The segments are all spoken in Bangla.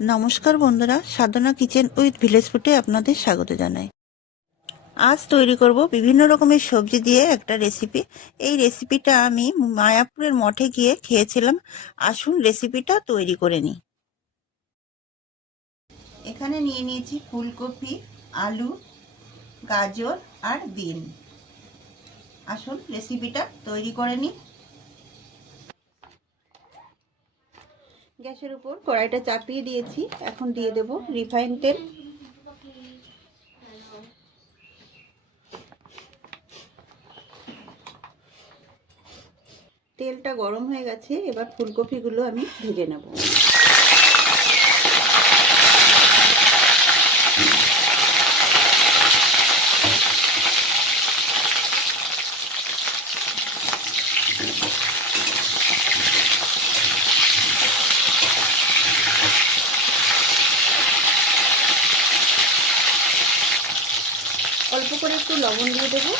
নমস্কার বন্ধুরা, সাধনা কিচেন উইথ ভিলেজ ফুটে আপনাদের স্বাগত জানাই। আজ তৈরি করব বিভিন্ন রকমের সবজি দিয়ে একটা রেসিপি এই রেসিপিটা আমি মায়াপুরের মঠে গিয়ে খেয়েছিলাম। আসুন রেসিপিটা তৈরি করে নিই। এখানে নিয়ে নিয়েছি ফুলকপি, আলু, গাজর আর বিন। আসুন রেসিপিটা তৈরি করে নিই। গ্যাসের উপর কড়াইটা চাপিয়ে দিয়েছি। এখন দিয়ে দেব রিফাইন তেল। তেলটা গরম হয়ে গেছে, এবার ফুলকপিগুলো আমি ভেজে নেব অল্প করে একটু লবণ দিয়ে দেবো।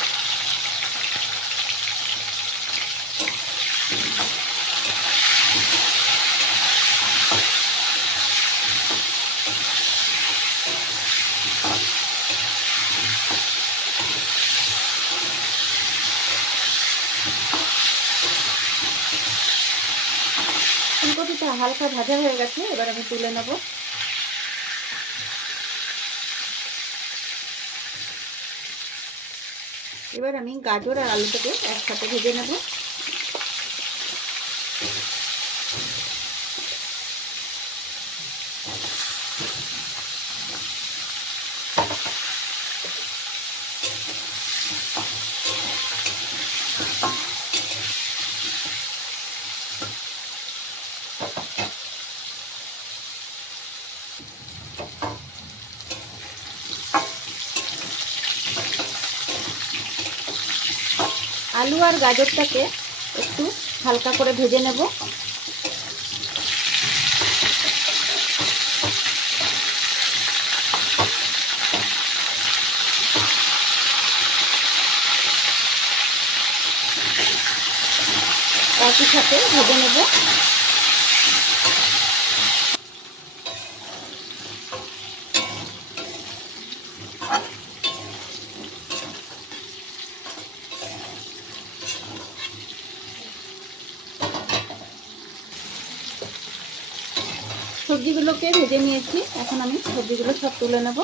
ফুলকপিটা হালকা ভাজা হয়ে গেছে এবার আমি তুলে নেব। এবার আমি গাজর আর আলুটাকে একসাথে ভেজে নেব। আলু আর গাজরটাকে একটু হালকা করে ভেজে নেব। একই সাথে ভেজে নেব। সবজিগুলোকে ভেজে নিয়েছি। এখন আমি সবজিগুলো সব তুলে নেব।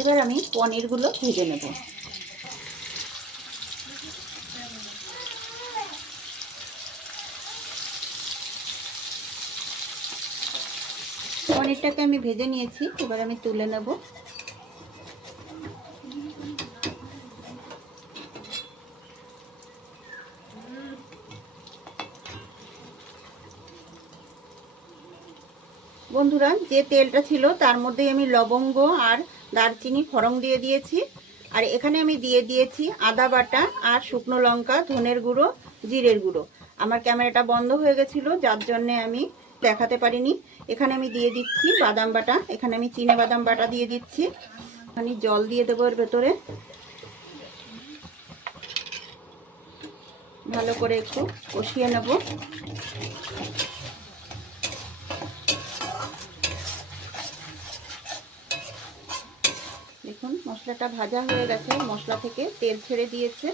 এবার আমি পনিরগুলো ভেজে নেব। পনিরটাকে আমি ভেজে নিয়েছি। এবার আমি তুলে নেব। বন্ধুরা, যে তেলটা ছিল তার মধ্যে আমি লবঙ্গ আর দারচিনি ফরং দিয়ে দিয়েছি। আর এখানে আমি দিয়ে দিয়েছি আদা বাটা আর শুকনো লঙ্কা, ধনের গুঁড়ো, জিরের গুঁড়ো। আমার ক্যামেরাটা বন্ধ হয়ে গেছিল, যার জন্যে আমি দেখাতে পারিনি। এখানে আমি দিয়ে দিচ্ছি বাদাম বাটা। এখানে আমি চিনে বাদাম বাটা দিয়ে দিচ্ছি। আমি জল দিয়ে দেবো এর ভেতরে। ভালো করে একটু কষিয়ে নেব। দেখুন, মশলাটা ভাজা হয়ে গেছে। মশলা থেকে তেল ছেড়ে দিয়েছে।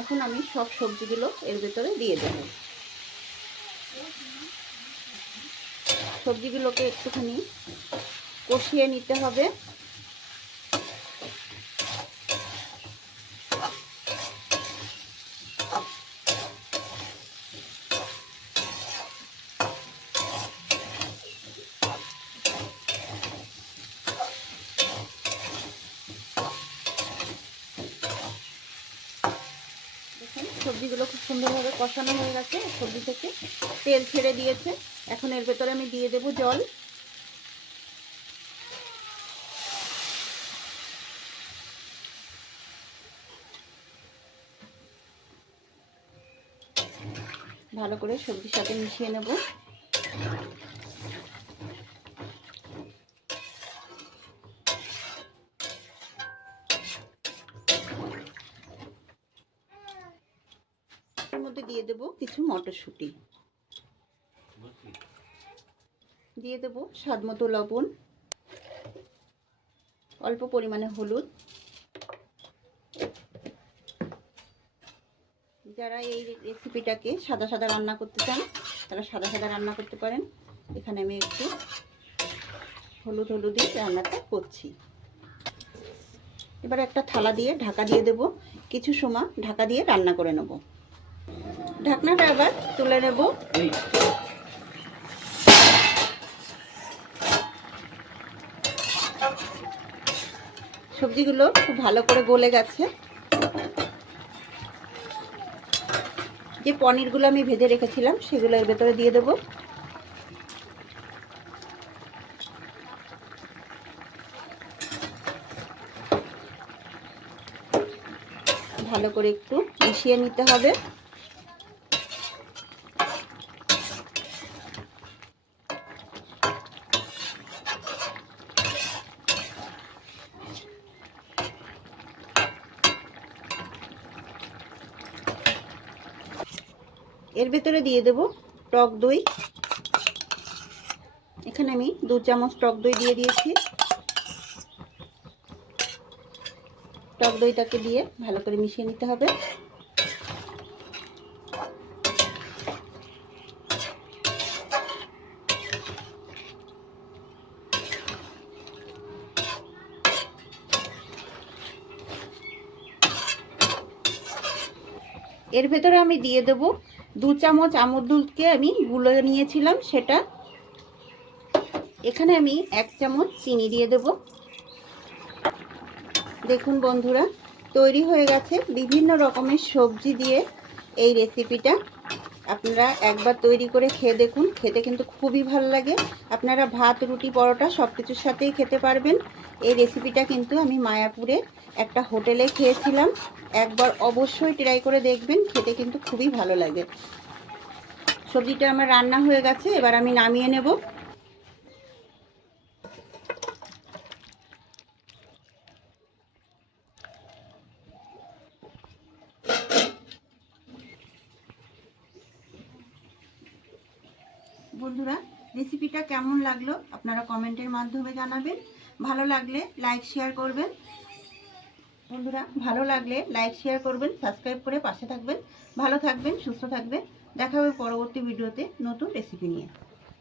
এখন আমি সব সবজিগুলো এর ভেতরে দিয়ে দেব। সবজিগুলোকে একটুখানি কষিয়ে নিতে হবে দেখুন সবজিগুলো খুব সুন্দরভাবে কষানো হয়ে গেছে, সবজি থেকে তেল ছেড়ে দিয়েছে। এখন এর ভেতরে আমি দিয়ে দেব জল। ভালো করে সবজির সাথে মিশিয়ে নেব। মধ্যে দিয়ে দেব কিছু মটরশুঁটি। দিয়ে দেব স্বাদ মতো লবণ, অল্প পরিমাণে হলুদ। যারা এই রেসিপিটাকে সাদা সাদা রান্না করতে চান, তারা সাদা সাদা রান্না করতে পারেন। এখানে আমি একটু হলুদ হলুদই রান্নাটা করছি। এবার একটা থালা দিয়ে ঢাকা দিয়ে দেব। কিছু সময় ঢাকা দিয়ে রান্না করে নেব। ঢাকনাটা আবার তুলে নেব। সবজিগুলো খুব ভালো করে গলে গেছে। যে পনিরগুলো আমি ভেজে রেখেছিলাম সেগুলো এর ভেতরে দিয়ে দেবো। ভালো করে একটু মিশিয়ে নিতে হবে। এর ভেতরে দিয়ে দেব টক দই। এখানে আমি দু চামচ টক দই দিয়ে দিয়েছি। টক দইটাকে দিয়ে ভালো করে মিশিয়ে নিতে হবে। এর ভেতরে আমি দিয়ে দেব দু চামচ আমুর দুধকে আমি গুলো নিয়েছিলাম সেটা। এখানে আমি এক চামচ চিনি দিয়ে দেব। দেখুন বন্ধুরা, তৈরি হয়ে গেছে বিভিন্ন রকমের সবজি দিয়ে এই রেসিপিটা আপনারা একবার তৈরি করে খেয়ে দেখুন। খেতে কিন্তু খুবই ভালো লাগে। আপনারা ভাত, রুটি, পরোটা সব কিছুর সাথেই খেতে পারবেন। এই রেসিপিটা কিন্তু আমি মায়াপুরে একটা হোটেলে খেয়েছিলাম। একবার অবশ্যই ট্রাই করে দেখবেন, খেতে কিন্তু খুবই ভালো লাগে। সবজিটা আমার রান্না হয়ে গেছে, এবার আমি নামিয়ে নেব। বন্ধুরা রেসিপিটা কেমন লাগল আপনারা কমেন্টের মাধ্যমে জানাবেন। ভালো লাগলে লাইক শেয়ার করবেন। বন্ধুরা, ভালো লাগলে লাইক শেয়ার করবেন সাবস্ক্রাইব করে পাশে থাকবেন। ভালো থাকবেন, সুস্থ থাকবেন। দেখা হবে পরবর্তী ভিডিওতে নতুন রেসিপি নিয়ে।